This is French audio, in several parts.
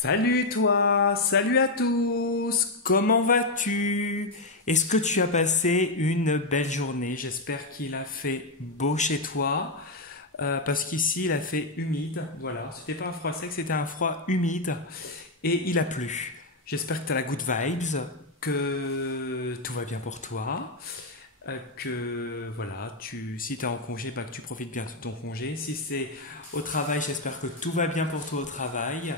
Salut toi, salut à tous, comment vas-tu? Est-ce que tu as passé une belle journée? J'espère qu'il a fait beau chez toi, parce qu'ici il a fait humide, voilà, c'était pas un froid sec, c'était un froid humide et il a plu. J'espère que tu as la good vibes, que tout va bien pour toi, que voilà, si tu es en congé, bah, que tu profites bien de ton congé. Si c'est au travail, j'espère que tout va bien pour toi au travail.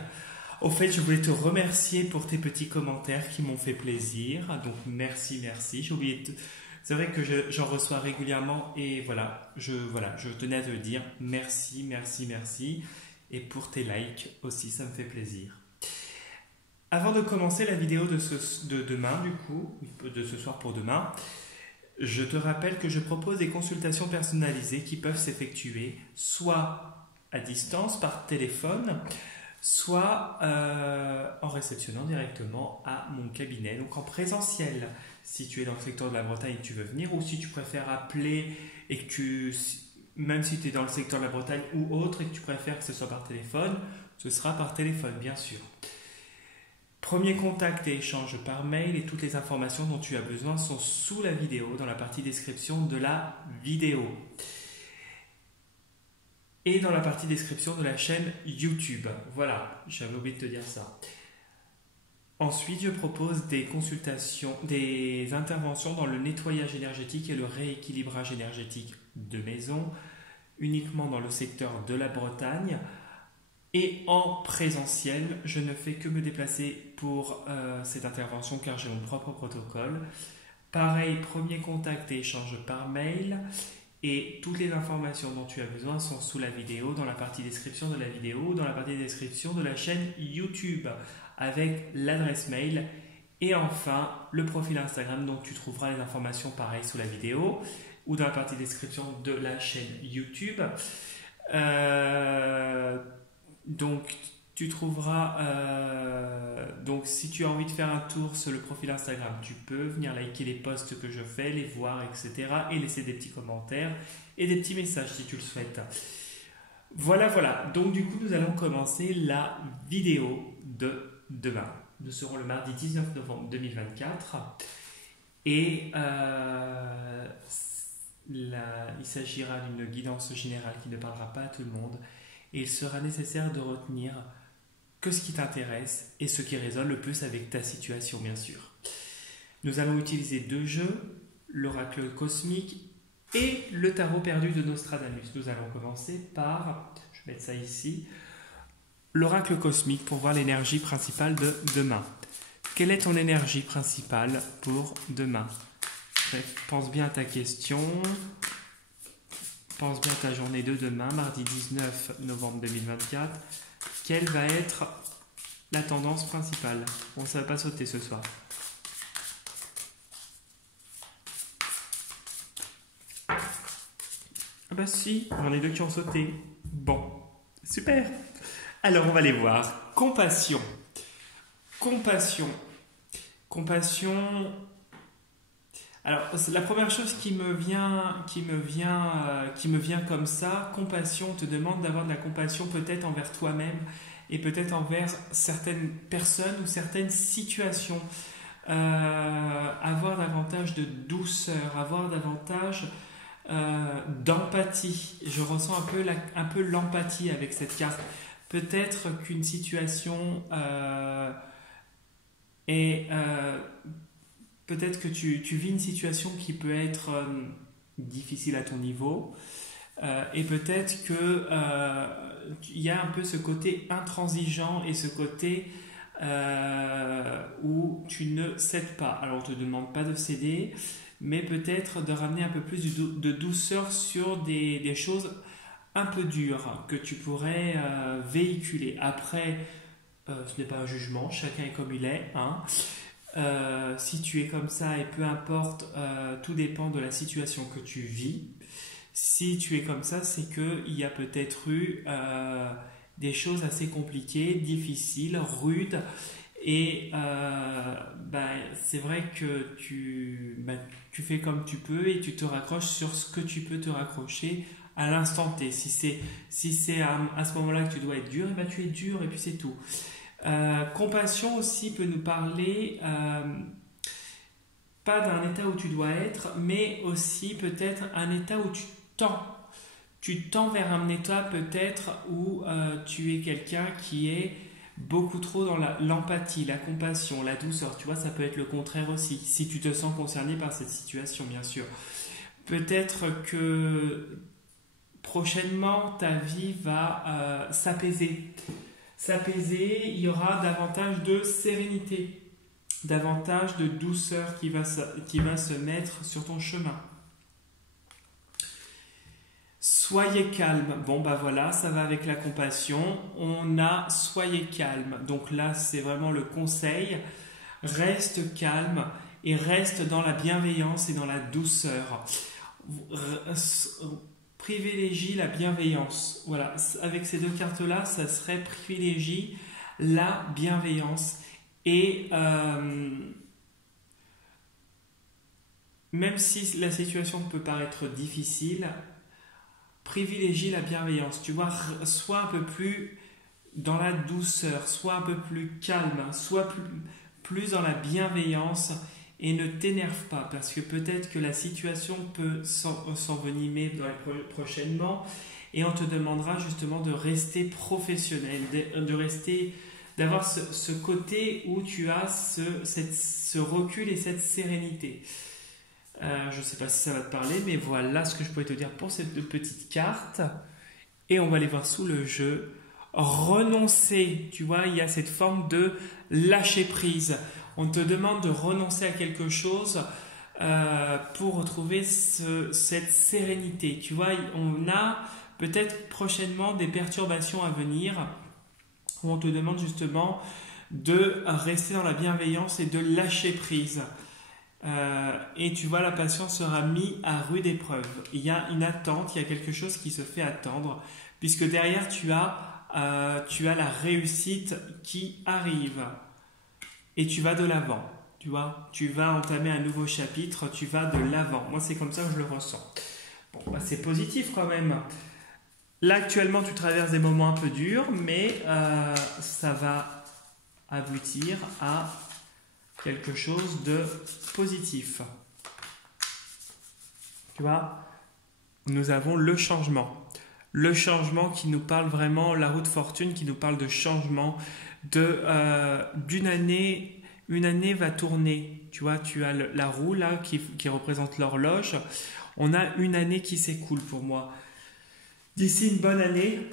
Au fait, je voulais te remercier pour tes petits commentaires qui m'ont fait plaisir. Donc merci, merci. J'ai oublié de... C'est vrai que j'en reçois régulièrement et je tenais à te dire merci, merci, merci. Et pour tes likes aussi, ça me fait plaisir. Avant de commencer la vidéo de demain, du coup, de ce soir pour demain, je te rappelle que je propose des consultations personnalisées qui peuvent s'effectuer soit à distance par téléphone, soit en réceptionnant directement à mon cabinet, donc en présentiel, si tu es dans le secteur de la Bretagne et que tu veux venir, ou si tu préfères appeler et que même si tu es dans le secteur de la Bretagne ou autre et que tu préfères que ce soit par téléphone, ce sera par téléphone, bien sûr. Premier contact et échange par mail et toutes les informations dont tu as besoin sont sous la vidéo, dans la partie description de la vidéo. Et dans la partie description de la chaîne YouTube. Voilà, j'avais oublié de te dire ça. Ensuite, je propose des consultations, des interventions dans le nettoyage énergétique et le rééquilibrage énergétique de maison, uniquement dans le secteur de la Bretagne. Et en présentiel, je ne fais que me déplacer pour cette intervention car j'ai mon propre protocole. Pareil, premier contact et échange par mail. Et toutes les informations dont tu as besoin sont sous la vidéo, dans la partie description de la vidéo, dans la partie description de la chaîne YouTube, avec l'adresse mail. Et enfin, le profil Instagram dont tu trouveras les informations pareil sous la vidéo, ou dans la partie description de la chaîne YouTube. Donc, tu trouveras, donc si tu as envie de faire un tour sur le profil Instagram, tu peux venir liker les posts que je fais, les voir, etc. et laisser des petits commentaires et des petits messages si tu le souhaites. Voilà, voilà. Donc du coup, nous allons commencer la vidéo de demain. Nous serons le mardi 19 novembre 2024 et il s'agira d'une guidance générale qui ne parlera pas à tout le monde et il sera nécessaire de retenir que ce qui t'intéresse et ce qui résonne le plus avec ta situation, bien sûr. Nous allons utiliser deux jeux, l'oracle cosmique et le tarot perdu de Nostradamus. Nous allons commencer par, je vais mettre ça ici, l'oracle cosmique pour voir l'énergie principale de demain. Quelle est ton énergie principale pour demain? Bref, pense bien à ta question. Pense bien à ta journée de demain, mardi 19 novembre 2024. Quelle va être la tendance principale? Bon, ça ne va pas sauter ce soir. Ah bah si, j'en ai deux qui ont sauté. Bon, super. Alors on va les voir. Compassion. Compassion. Compassion. Alors la première chose qui me vient comme ça, compassion, on te demande d'avoir de la compassion peut-être envers toi-même et peut-être envers certaines personnes ou certaines situations. Avoir davantage de douceur, avoir davantage d'empathie. Je ressens un peu l'empathie avec cette carte. Peut-être qu'une situation est... peut-être que tu vis une situation qui peut être difficile à ton niveau et peut-être que il y a un peu ce côté intransigeant et ce côté où tu ne cèdes pas. Alors on ne te demande pas de céder, mais peut-être de ramener un peu plus de douceur sur des choses un peu dures que tu pourrais véhiculer. Après, ce n'est pas un jugement, chacun est comme il est, hein. Si tu es comme ça et peu importe, tout dépend de la situation que tu vis. Si tu es comme ça, c'est qu'il y a peut-être eu des choses assez compliquées, difficiles, rudes et c'est vrai que tu fais comme tu peux et tu te raccroches sur ce que tu peux te raccrocher à l'instant T. Si c'est à ce moment-là que tu dois être dur, et tu es dur et puis c'est tout. Compassion aussi peut nous parler pas d'un état où tu dois être, mais aussi peut-être un état où tu tends. Tu tends vers un état peut-être où tu es quelqu'un qui est beaucoup trop dans l'empathie, la compassion, la douceur. Tu vois, ça peut être le contraire aussi, si tu te sens concerné par cette situation, bien sûr. Peut-être que prochainement, ta vie va s'apaiser. S'apaiser, il y aura davantage de sérénité, davantage de douceur qui va se mettre sur ton chemin. Soyez calme. Bon, bah voilà, ça va avec la compassion. On a soyez calme. Donc là, c'est vraiment le conseil. Reste calme et reste dans la bienveillance et dans la douceur. Privilégie la bienveillance. Voilà, avec ces deux cartes-là, ça serait privilégie la bienveillance. Et même si la situation peut paraître difficile, privilégie la bienveillance. Tu vois, sois un peu plus dans la douceur, sois un peu plus calme, sois plus dans la bienveillance et ne t'énerve pas parce que peut-être que la situation peut s'envenimer prochainement et on te demandera justement de rester professionnel, de rester, d'avoir ce côté où tu as ce recul et cette sérénité. Je ne sais pas si ça va te parler, mais voilà ce que je pourrais te dire pour ces deux petites cartes. Et on va les voir sous le jeu. Renoncer, tu vois, il y a cette forme de lâcher prise. On te demande de renoncer à quelque chose pour retrouver cette sérénité. Tu vois, on a peut-être prochainement des perturbations à venir où on te demande justement de rester dans la bienveillance et de lâcher prise. Et tu vois, la patience sera mise à rude épreuve. Il y a une attente, il y a quelque chose qui se fait attendre, puisque derrière tu as la réussite qui arrive et tu vas de l'avant. Tu vois, tu vas entamer un nouveau chapitre, tu vas de l'avant. Moi, c'est comme ça que je le ressens. Bon, bah, c'est positif quand même. Là, actuellement, tu traverses des moments un peu durs, mais ça va aboutir à quelque chose de positif. Tu vois, nous avons le changement. Le changement qui nous parle vraiment, la roue de fortune qui nous parle de changement, d'une année, une année va tourner. Tu vois, tu as la roue là qui représente l'horloge. On a une année qui s'écoule pour moi. D'ici une bonne année,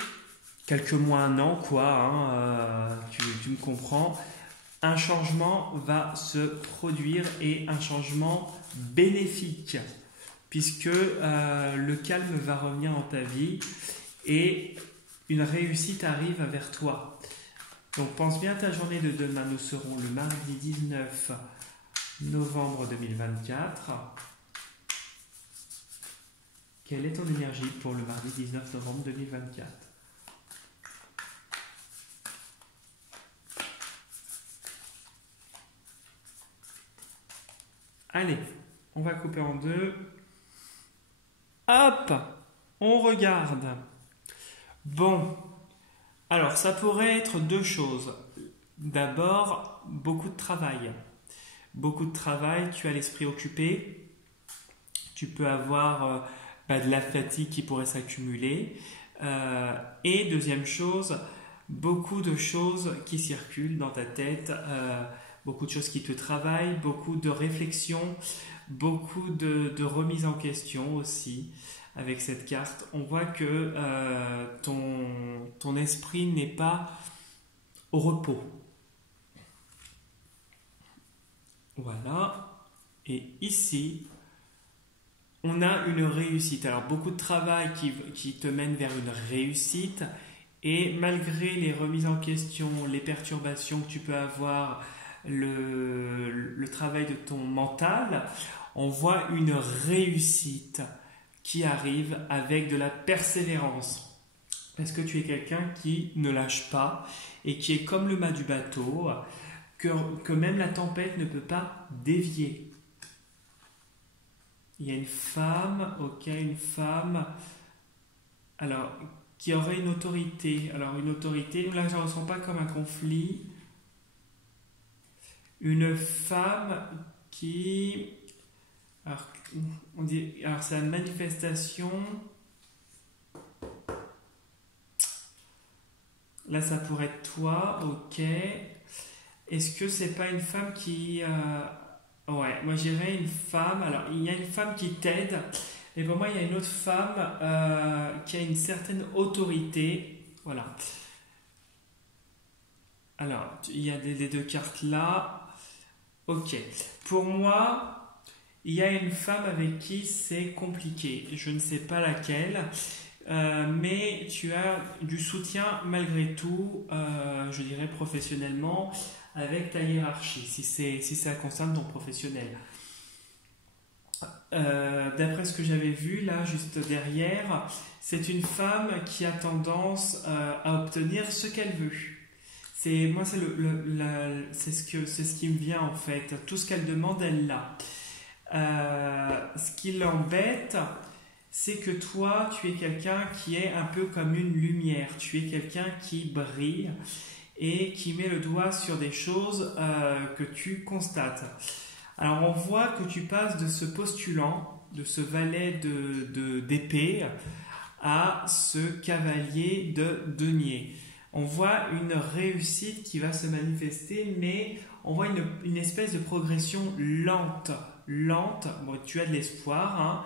quelques mois, un an, quoi, hein, tu me comprends. Un changement va se produire et un changement bénéfique puisque le calme va revenir dans ta vie et une réussite arrive vers toi. Donc pense bien à ta journée de demain. Nous serons le mardi 19 novembre 2024. Quelle est ton énergie pour le mardi 19 novembre 2024 ? Allez, on va couper en deux. Hop, on regarde. Bon, alors ça pourrait être deux choses. D'abord, beaucoup de travail. Beaucoup de travail, tu as l'esprit occupé. Tu peux avoir de la fatigue qui pourrait s'accumuler. Et deuxième chose, beaucoup de choses qui circulent dans ta tête. Beaucoup de choses qui te travaillent, beaucoup de réflexions, beaucoup de remise en question aussi avec cette carte. On voit que ton esprit n'est pas au repos. Voilà. Et ici, on a une réussite. Alors, beaucoup de travail qui te mène vers une réussite. Et malgré les remises en question, les perturbations que tu peux avoir, le travail de ton mental, on voit une réussite qui arrive avec de la persévérance. Parce que tu es quelqu'un qui ne lâche pas et qui est comme le mât du bateau, que même la tempête ne peut pas dévier. Il y a une femme, alors, qui aurait une autorité. Alors, une autorité, là, je ne ressens pas comme un conflit. une femme qui... Alors, alors c'est la manifestation... Là, ça pourrait être toi, ok. Est-ce que c'est pas une femme qui... Ouais, moi j'irais une femme. Alors, il y a une femme qui t'aide. Et pour moi, il y a une autre femme qui a une certaine autorité. Voilà. Alors, il y a les deux cartes là. Ok. Pour moi, il y a une femme avec qui c'est compliqué. Je ne sais pas laquelle. Mais tu as du soutien malgré tout, je dirais professionnellement, avec ta hiérarchie, si ça concerne ton professionnel. D'après ce que j'avais vu là, juste derrière, c'est une femme qui a tendance à obtenir ce qu'elle veut. Moi, c'est ce qui me vient en fait. Tout ce qu'elle demande, elle l'a. Ce qui l'embête, c'est que toi, tu es quelqu'un qui est un peu comme une lumière. Tu es quelqu'un qui brille et qui met le doigt sur des choses que tu constates. Alors, on voit que tu passes de ce postulant, de ce valet d'épée, à ce cavalier de denier. On voit une réussite qui va se manifester, mais on voit une espèce de progression lente. Bon, tu as de l'espoir, hein.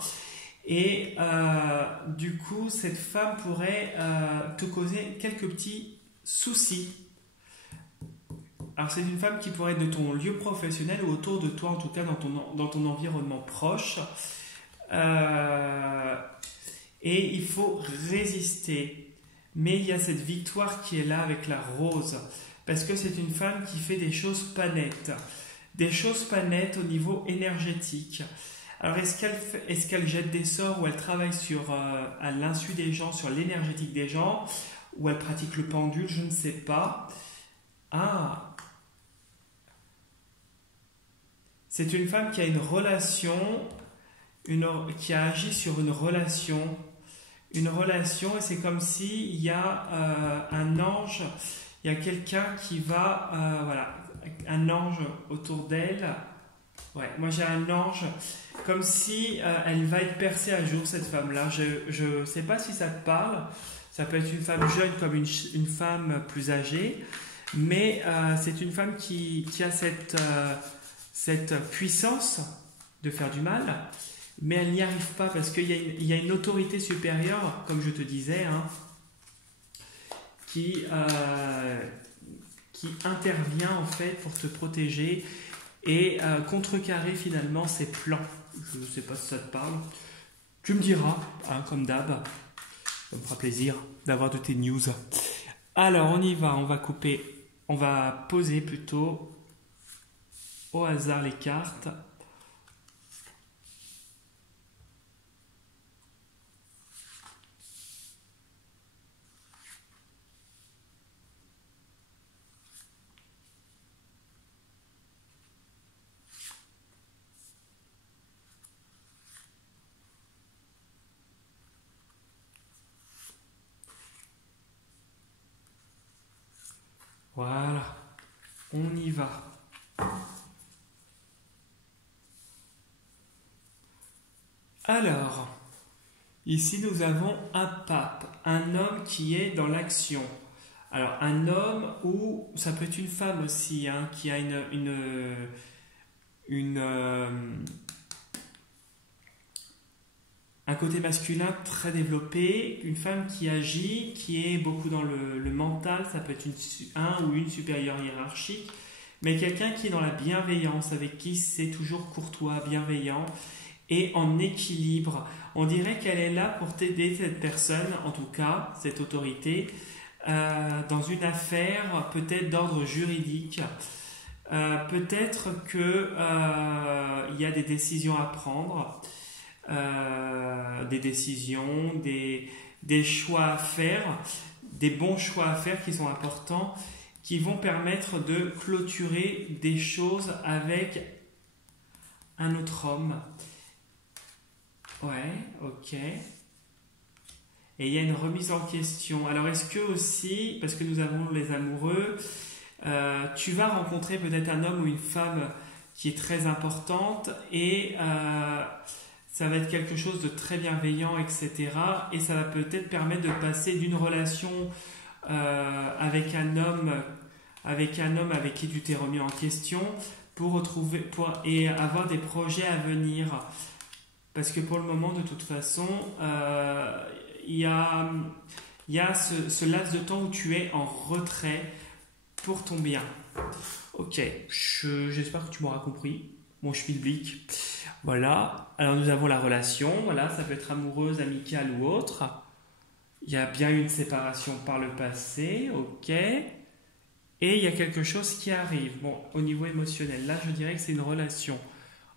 Et du coup, cette femme pourrait te causer quelques petits soucis. Alors, c'est une femme qui pourrait être de ton lieu professionnel ou autour de toi, en tout cas dans ton environnement proche. Et il faut résister. Mais il y a cette victoire qui est là avec la rose. Parce que c'est une femme qui fait des choses pas nettes. Des choses pas nettes au niveau énergétique. Alors, est-ce qu'elle jette des sorts ou elle travaille à l'insu des gens, sur l'énergétique des gens, ou elle pratique le pendule, je ne sais pas. Ah, c'est une femme qui a une relation, qui a agi sur une relation, et c'est comme s'il y a un ange, il y a quelqu'un qui va, voilà, un ange autour d'elle. Ouais, moi j'ai un ange, comme si elle va être percée à jour, cette femme-là. Je ne sais pas si ça te parle. Ça peut être une femme jeune comme une femme plus âgée, mais c'est une femme qui a cette puissance de faire du mal, mais elle n'y arrive pas parce qu'il y a une autorité supérieure, comme je te disais, hein, qui intervient en fait pour te protéger et contrecarrer finalement ses plans. Je ne sais pas si ça te parle. Tu me diras, hein, comme d'hab. Ça me fera plaisir d'avoir de tes news. Alors, on y va. On va poser plutôt au hasard les cartes. Voilà, on y va. Alors, ici nous avons un pape, un homme qui est dans l'action. Alors, un homme ou ça peut être une femme aussi, hein, qui a un côté masculin très développé, une femme qui agit, qui est beaucoup dans le mental, ça peut être un ou une supérieure hiérarchique, mais quelqu'un qui est dans la bienveillance, avec qui c'est toujours courtois, bienveillant et en équilibre. On dirait qu'elle est là pour t'aider, cette personne, en tout cas, cette autorité, dans une affaire peut-être d'ordre juridique. Peut-être qu'il y a des décisions à prendre. Des décisions, des choix à faire, des bons choix à faire qui sont importants, qui vont permettre de clôturer des choses avec un autre homme. Ouais, ok. Et il y a une remise en question. Alors est-ce que aussi, parce que nous avons les amoureux, Tu vas rencontrer peut-être un homme ou une femme qui est très importante et ça va être quelque chose de très bienveillant, etc. Et ça va peut-être permettre de passer d'une relation avec un homme avec qui tu t'es remis en question et avoir des projets à venir. Parce que pour le moment, de toute façon, il y a ce laps de temps où tu es en retrait pour ton bien. Ok, j'espère que tu m'auras compris. Mon schmilblick. Voilà. Alors nous avons la relation. Voilà, ça peut être amoureuse, amicale ou autre. Il y a bien eu une séparation par le passé. Ok. Et il y a quelque chose qui arrive. Bon, au niveau émotionnel, là, je dirais que c'est une relation.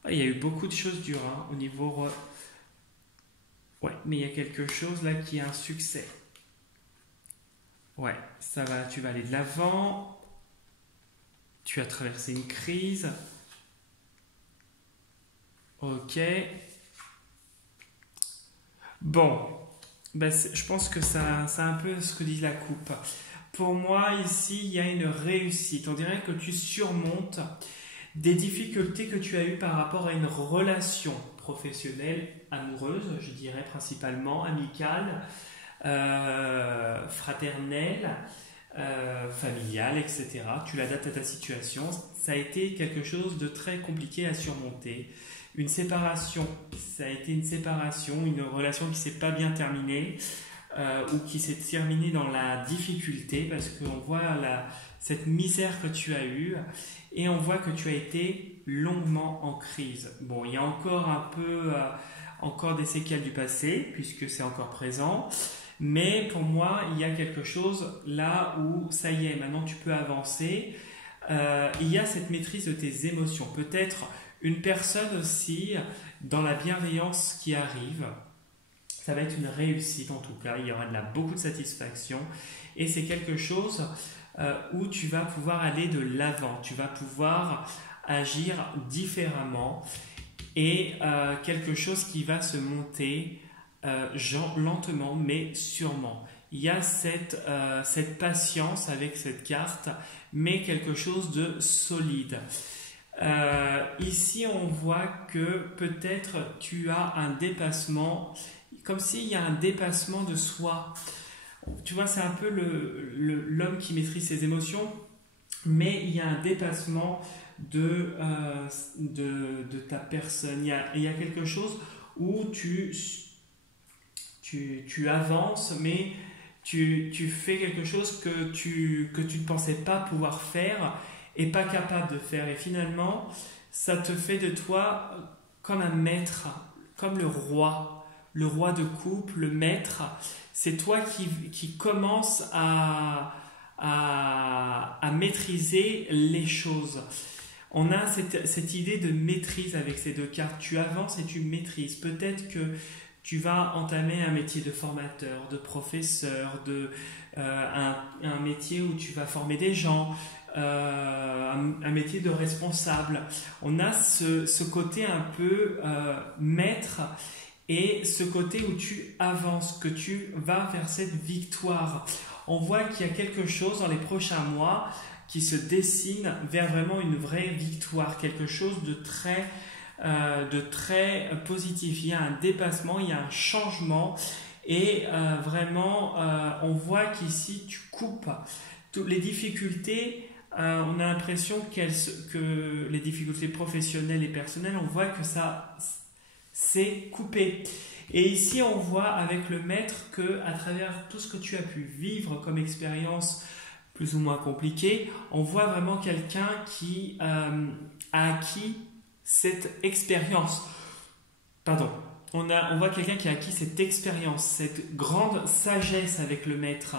Il y a eu beaucoup de choses dures au niveau... Ouais, mais il y a quelque chose là qui a un succès. Ouais, ça va, tu vas aller de l'avant. Tu as traversé une crise. Ok. Bon, ben je pense que c'est un peu ce que dit la coupe. Pour moi, ici, il y a une réussite. On dirait que tu surmontes des difficultés que tu as eues par rapport à une relation professionnelle, amoureuse, je dirais principalement, amicale, fraternelle, familiale, etc. Tu l'adaptes à ta situation. Ça a été quelque chose de très compliqué à surmonter. Une séparation, ça a été une séparation, une relation qui ne s'est pas bien terminée ou qui s'est terminée dans la difficulté parce qu'on voit cette misère que tu as eue et on voit que tu as été longuement en crise. Bon, il y a encore un peu, encore des séquelles du passé puisque c'est encore présent. Mais pour moi, il y a quelque chose là où ça y est, maintenant tu peux avancer. Il y a cette maîtrise de tes émotions. Peut-être une personne aussi dans la bienveillance qui arrive. Ça va être une réussite en tout cas. Il y aura beaucoup de satisfaction. Et c'est quelque chose où tu vas pouvoir aller de l'avant. Tu vas pouvoir agir différemment. Et quelque chose qui va se monter lentement mais sûrement. Il y a cette patience avec cette carte, mais quelque chose de solide. Ici, on voit que peut-être tu as un dépassement, comme s'il y a un dépassement de soi. Tu vois, c'est un peu l'homme qui maîtrise ses émotions, mais il y a un dépassement de ta personne. Il y a quelque chose où tu avances, mais tu fais quelque chose que tu ne pensais pas pouvoir faire et pas capable de faire. Et finalement, ça te fait de toi comme un maître, comme le roi de coupe, le maître. C'est toi qui commence à maîtriser les choses. On a cette idée de maîtrise avec ces deux cartes. Tu avances et tu maîtrises. Peut-être que tu vas entamer un métier de formateur, de professeur, un métier où tu vas former des gens, un métier de responsable. On a ce côté un peu maître et ce côté où tu avances, que tu vas vers cette victoire. On voit qu'il y a quelque chose dans les prochains mois qui se dessine vers vraiment une vraie victoire, quelque chose de très positif. Il y a un dépassement, il y a un changement et vraiment on voit qu'ici tu coupes toutes les difficultés. On a l'impression que les difficultés professionnelles et personnelles, on voit que ça s'est coupé. Et ici on voit avec le maître que à travers tout ce que tu as pu vivre comme expérience plus ou moins compliquée, on voit vraiment quelqu'un qui a acquis cette expérience. Pardon. On voit quelqu'un qui a acquis cette expérience, cette grande sagesse avec le maître,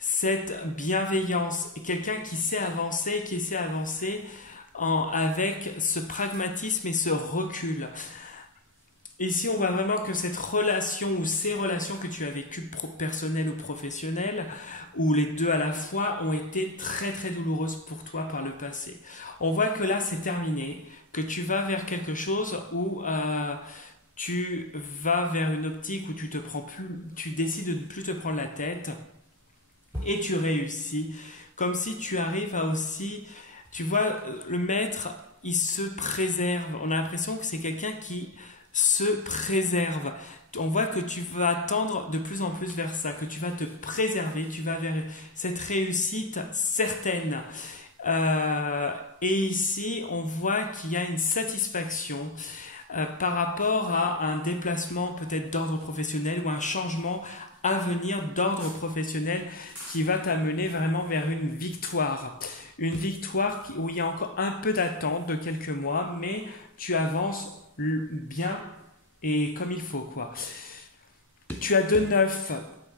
cette bienveillance, et quelqu'un qui sait avancer, avec ce pragmatisme et ce recul. Ici, on voit vraiment que cette relation ou ces relations que tu as vécues personnelles ou professionnelles, ou les deux à la fois, ont été très très douloureuses pour toi par le passé. On voit que là, c'est terminé, que tu vas vers quelque chose où tu vas vers une optique où tu décides de ne plus te prendre la tête et tu réussis comme si tu arrives à aussi, tu vois, le maître, il se préserve. On a l'impression que c'est quelqu'un qui se préserve. On voit que tu vas tendre de plus en plus vers ça, que tu vas te préserver, tu vas vers cette réussite certaine. Et ici, on voit qu'il y a une satisfaction par rapport à un déplacement peut-être d'ordre professionnel ou un changement à venir d'ordre professionnel qui va t'amener vraiment vers une victoire. Une victoire où il y a encore un peu d'attente de quelques mois, mais tu avances bien et comme il faut, quoi. Tu as 2-9.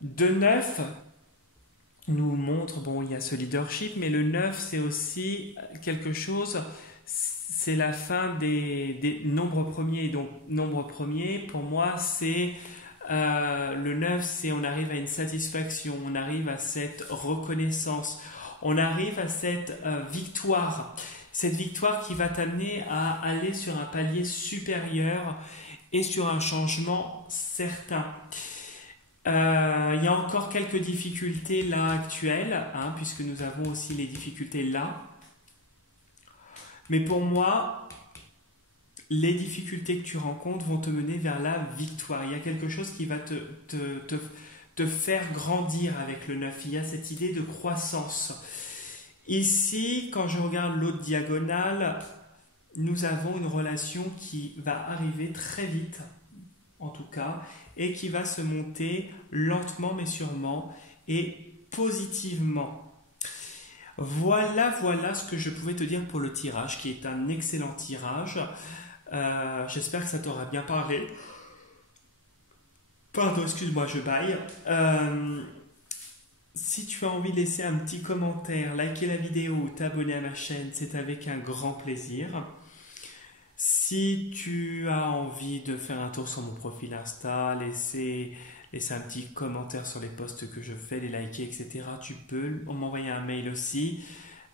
2-9 nous montre, bon, il y a ce leadership, mais le 9, c'est aussi quelque chose, c'est la fin des nombres premiers. Donc, nombre premier, pour moi, c'est le 9, c'est on arrive à une satisfaction, on arrive à cette reconnaissance, on arrive à cette victoire. Cette victoire qui va t'amener à aller sur un palier supérieur et sur un changement certain. Il y a encore quelques difficultés là actuelles, hein, puisque nous avons aussi les difficultés là. Mais pour moi, les difficultés que tu rencontres vont te mener vers la victoire. Il y a quelque chose qui va te faire grandir avec le 9. Il y a cette idée de croissance. Ici, quand je regarde l'autre diagonale, nous avons une relation qui va arriver très vite, en tout cas, et qui va se monter lentement mais sûrement et positivement. Voilà ce que je pouvais te dire pour le tirage, qui est un excellent tirage. J'espère que ça t'aura bien parlé. Pardon, excuse-moi, je baille. Si tu as envie de laisser un petit commentaire, liker la vidéo ou t'abonner à ma chaîne, c'est avec un grand plaisir. Si tu as envie de faire un tour sur mon profil Insta, laisser un petit commentaire sur les posts que je fais, les liker, etc., tu peux m'envoyer un mail aussi.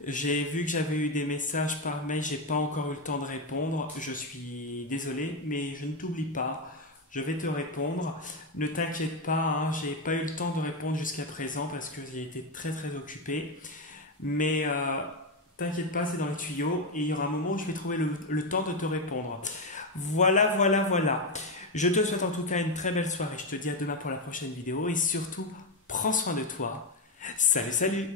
J'ai vu que j'avais eu des messages par mail, j'ai pas encore eu le temps de répondre. Je suis désolé, mais je ne t'oublie pas. Je vais te répondre. Ne t'inquiète pas, hein, j'ai pas eu le temps de répondre jusqu'à présent parce que j'ai été très occupé. Mais t'inquiète pas, c'est dans les tuyaux et il y aura un moment où je vais trouver le temps de te répondre. Voilà. Je te souhaite en tout cas une très belle soirée. Je te dis à demain pour la prochaine vidéo et surtout, prends soin de toi. Salut